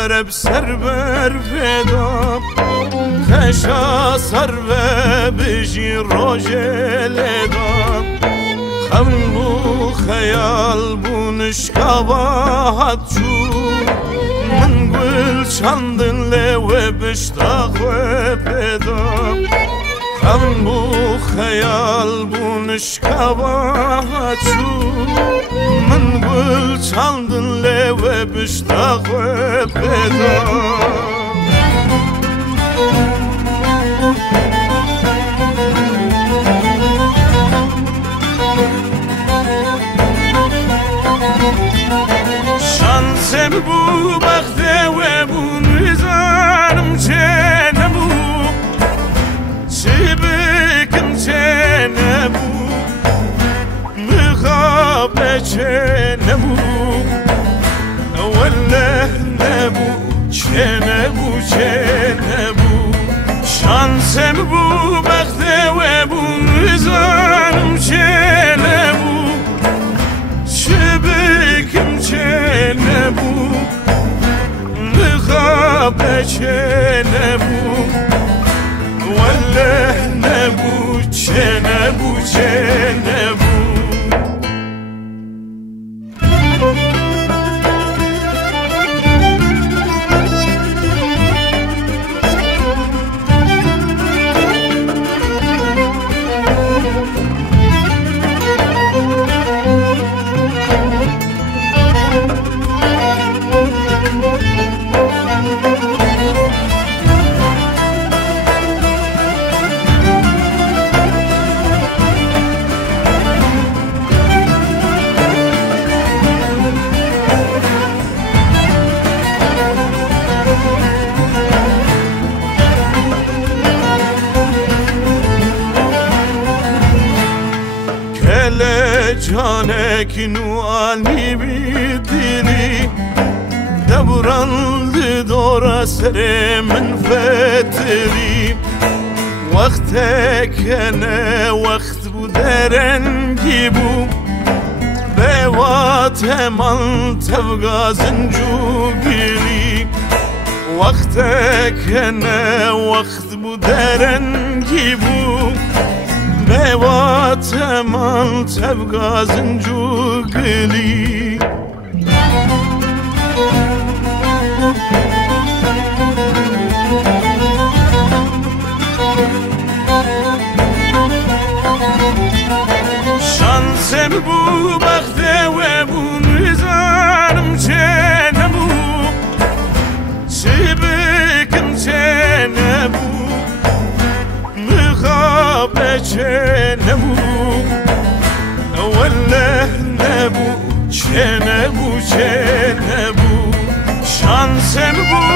وره بسر بر فدا خشا سر و بجی روژه لدا خم بو خیال بو نشکاوات چون من گل چندن لو بشتاق و پیدا خم بو خیال بو نشکاوات چون من گل چندن لو بشتاق و پیدا شانسم بو بخته و بو نزارم چه نبو چه بکم چه نبو مخاب چه نبو وله نبو چه نبو چه نبو شانسم بو بخته و بو نزارم چه نبو چه بکم چه نبو مخاب چه نبو وله نبو چه نبو چه نبو جانك نواني بيديني دبران لدور سر من فتري وقتك انا وقت بودرن جيبو بوات همان تبقى زنجو قلي وقتك انا وقت بودرن جيبو بوات من تبقى زنجو قلي شانسم بو بخته و بو نزارم چه نبو چه بکم چه نبو مخاب چه نبو وله نبو چه نبو چه نبو شانسم بو